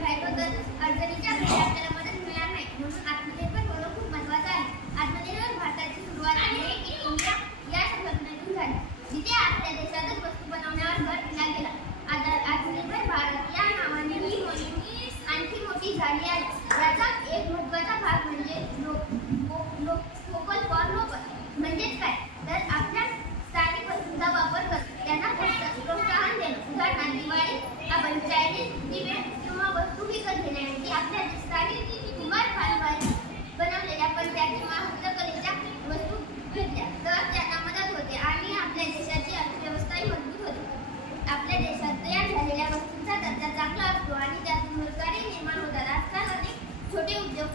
राहिलो तर अडचणीच्या वेळी आपल्याला मदत मिळणार नाही. म्हणून आत्मनिर्भर होणं खूप महत्त्वाचं आहे. आत्मनिर्भर भारताची सुरुवात मेक इन इंडिया या संकल्पनेतून झाली, जिथे आपल्या देशातच वस्तू बनवण्यावर भर दिला गेला. आत्मनिर्भर भारत या नावाने ही मोहीम आणखी मोठी झाली आहे. याचा एक महत्त्वाचा भाग म्हणजे लोकल फॉर लोकल. म्हणजेच काय तर आपल्या स्थानिक वस्तूंचा वापर करून त्यांना प्रोत्साहन देणं. उदाहरणार्थ दिवाळीत आपण चायनीज दिवे किंवा वस्तू विकत घेण्याऐवजी आपल्या स्थानिक कुंभार कामगारांनी बनवलेल्या पणत्या किंवा हस्तकलेच्या वस्तू घेतल्या तर त्यांना मदत होते आणि आपल्या देशाची अर्थव्यवस्थाही मजबूत होते. आपल्या देशात तयार झालेल्या वस्तूंचा दर्जा चांगला असतो आणि त्यातून रोजगारही निर्माण होतात. आजकाल अनेक छोटे उद्योग,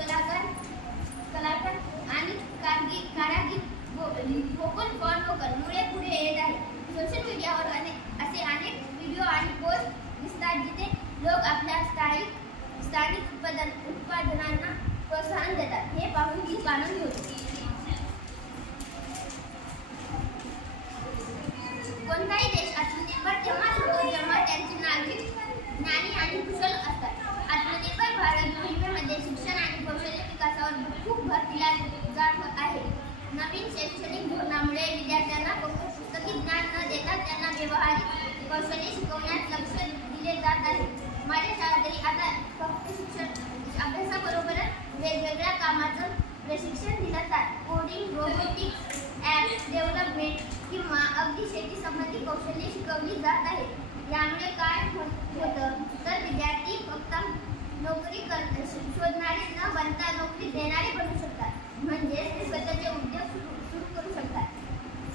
कलाकार आणि कारागीर वोकल फॉर लोकल मुळे पुढे येत आहेत. सोशल मीडियावर असे अनेक व्हिडिओ आणि पोस्ट दिसतात जिथे लोक आपल्या स्थानिक उत्पादनांना प्रोत्साहन देतात. हे पाहून खूप आनंद होतो. कोणताही देश आत्मनिर्भर तेव्हाच होतो जेव्हा त्यांचे नागरिक ज्ञानी आणि कुशल असतात. आत्मनिर्भर भारत मोहिमेमध्ये शिक्षण आणि कौशल्य विकासावर खूप भर दिला जात आहे. नवीन शैक्षणिक धोरणामुळे विद्यार्थ्यांना फक्त पुस्तकी ज्ञान न देता त्यांना व्यावहारिक कौशल्य शिकवण्यात लक्ष दिले जात आहे. माझ्या शाळेतही आता फक्त शिक्षण अभ्यासाबरोबरच वेगवेगळ्या कामाचं प्रशिक्षण दिलं जातं. कोडिंग, रोबोटिक्स, ॲप डेव्हलपमेंट किंवा अगदी शेती संबंधी कौशल्ये शिकवली जात आहेत. यामुळे काय होतं तर विद्यार्थी फक्त नोकरी शोधणारे न बनता नोकरी देणारे बनू शकतात. म्हणजेच ते स्वतःचे उद्योग सुरू करू शकतात.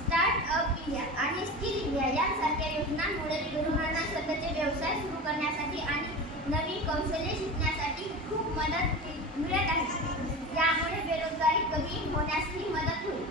स्टार्टअप इंडिया आणि स्किल इंडिया यांसारख्या योजनांमुळे तरुणांना स्वतःचे व्यवसाय सुरू करण्यासाठी आणि नवीन कौशल्य शिकण्यासाठी खूप मदत मिळत आहे. यामुळे बेरोजगारी कमी होण्यासही मदत होईल.